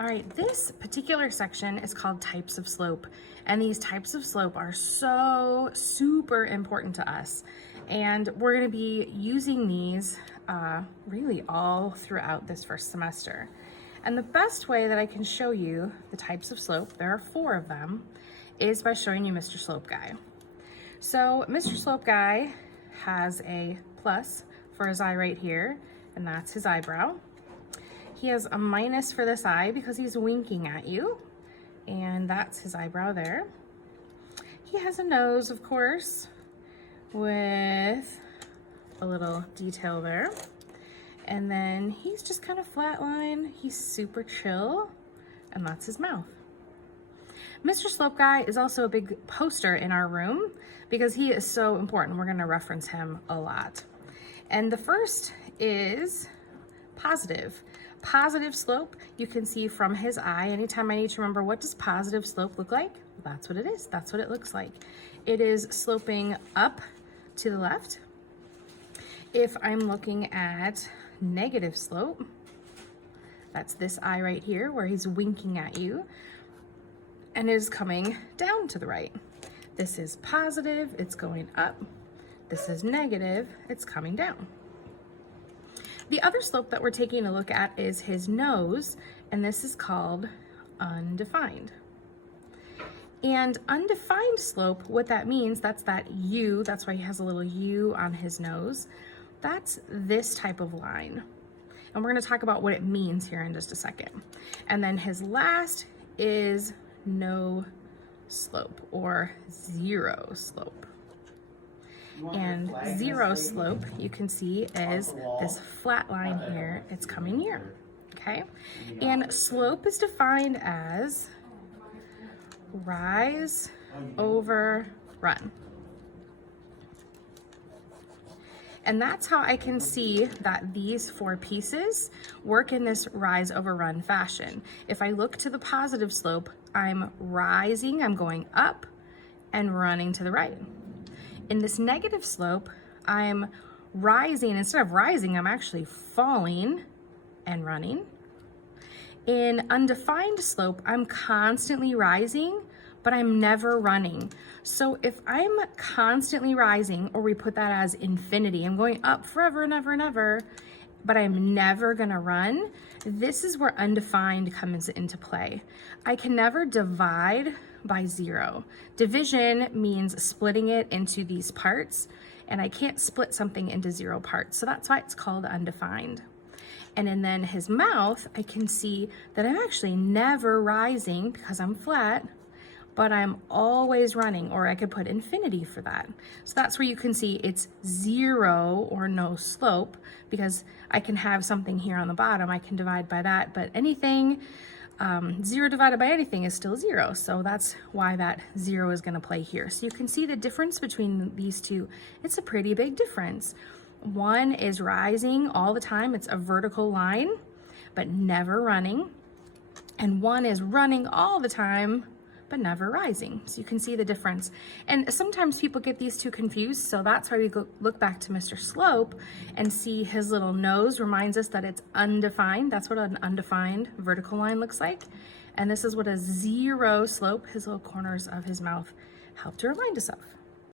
All right, this particular section is called types of slope, and these types of slope are so super important to us. And we're gonna be using these really all throughout this first semester. And the best way that I can show you the types of slope, there are 4 of them, is by showing you Mr. Slope Guy. So Mr. Slope Guy has a plus for his eye right here, and that's his eyebrow. He has a minus for this eye because he's winking at you, and that's his eyebrow there. He has a nose, of course, with a little detail there. And then he's just kind of flatline. He's super chill, and that's his mouth. Mr. Slope Guy is also a big poster in our room because he is so important. We're gonna reference him a lot. And the first is positive. Positive slope, you can see from his eye. Anytime I need to remember what does positive slope look like, that's what it is. That's what it looks like. It is sloping up to the left. If I'm looking at negative slope, that's this eye right here where he's winking at you, and it is coming down to the right. This is positive, it's going up. This is negative, it's coming down. The other slope that we're taking a look at is his nose, and this is called undefined. And undefined slope, what that means, that's that U, that's why he has a little U on his nose. That's this type of line. And we're gonna talk about what it means here in just a second. And then his last is no slope or zero slope. And zero slope, you can see, is this flat line here. It's coming here, okay? And slope is defined as rise over run. And that's how I can see that these 4 pieces work in this rise over run fashion. If I look to the positive slope, I'm rising, I'm going up and running to the right. In this negative slope, I'm rising. Instead of rising, I'm actually falling and running. In undefined slope, I'm constantly rising, but I'm never running. So if I'm constantly rising, or we put that as infinity, I'm going up forever and ever and ever, but I'm never gonna run, this is where undefined comes into play. I can never divide by 0. Division means splitting it into these parts, and I can't split something into 0 parts, so that's why it's called undefined. And then his mouth, I can see that I'm actually never rising because I'm flat, but I'm always running, or I could put infinity for that. So that's where you can see it's 0 or no slope, because I can have something here on the bottom, I can divide by that, but anything, 0 divided by anything is still 0. So that's why that 0 is gonna play here. So you can see the difference between these two. It's a pretty big difference. One is rising all the time, it's a vertical line, but never running. And one is running all the time, but never rising. So you can see the difference. And sometimes people get these two confused, so that's why we look back to Mr. Slope and see his little nose reminds us that it's undefined. That's what an undefined vertical line looks like. And this is what a 0 slope, his little corners of his mouth, help to remind us of.